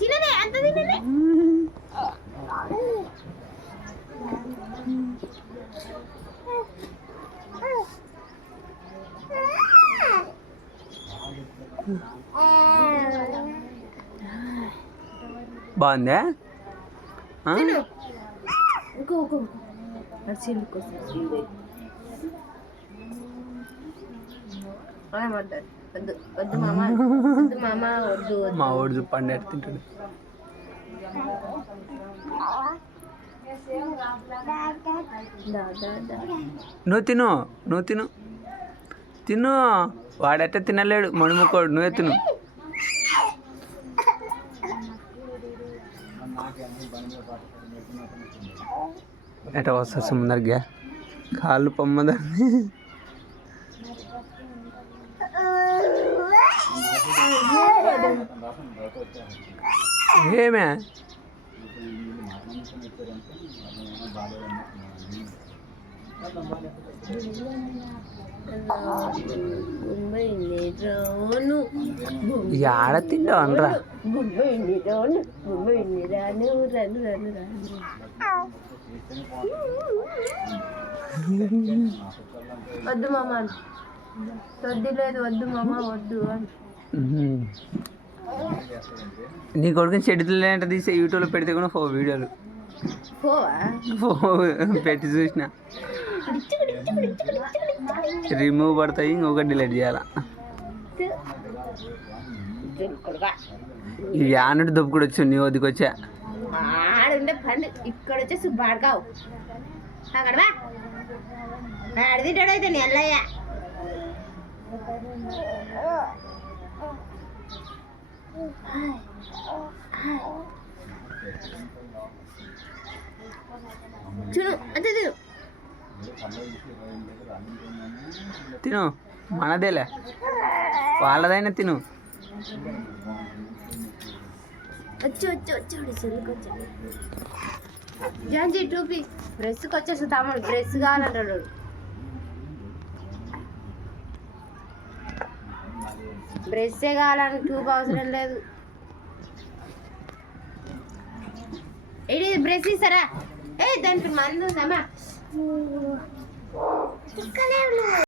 తిననే అంత తిననే బాగుందా? వద్దు మామ వద్దు మామ వద్దు మా వాడు పండు తింటాడు. నువ్వు తిను, నువ్వు తిను, తిను. వాడైతే తినలేడు, మణిముకోడు. నువ్వే తిను. ఎట వస్తా సుందర్గా కాళ్ళు పొమ్మదాన్ని. ఏమే ఆడ తింటావు అనరా? వద్దు మామ వద్దు లేదు వద్దు మామ వద్దు అని. నీ కొడుకుని చెడుతులేంట తీసే యూట్యూబ్లో పెడితే కూడా వీడియోలు పెట్టి చూసిన రిమూవ్ పడతాయి, ఇంకొకటి డిలీట్ చేయాల. ఈ యానుడు దొబ్బు కూడా వచ్చి నీ వద్దకు వచ్చా ఆడుండే పండు ఇక్కడ వచ్చేసి బాడకావు అక్కడ తింటాడు అయితే నీ అల్లయ్య. చూడు అంతే తిను, తిను. మనదేలే, వాళ్ళదైనా తిను. జాంజీ టూపీ డ్రెస్కి వచ్చేసి తమ్ముడు డ్రెస్ కావాలంటాడు. డ్రెస్సే కావాలని ట్యూబ్ అవసరం లేదు. ఇది బ్రష్ ఇస్తారా? దానికి మందు ఉందమ్మా.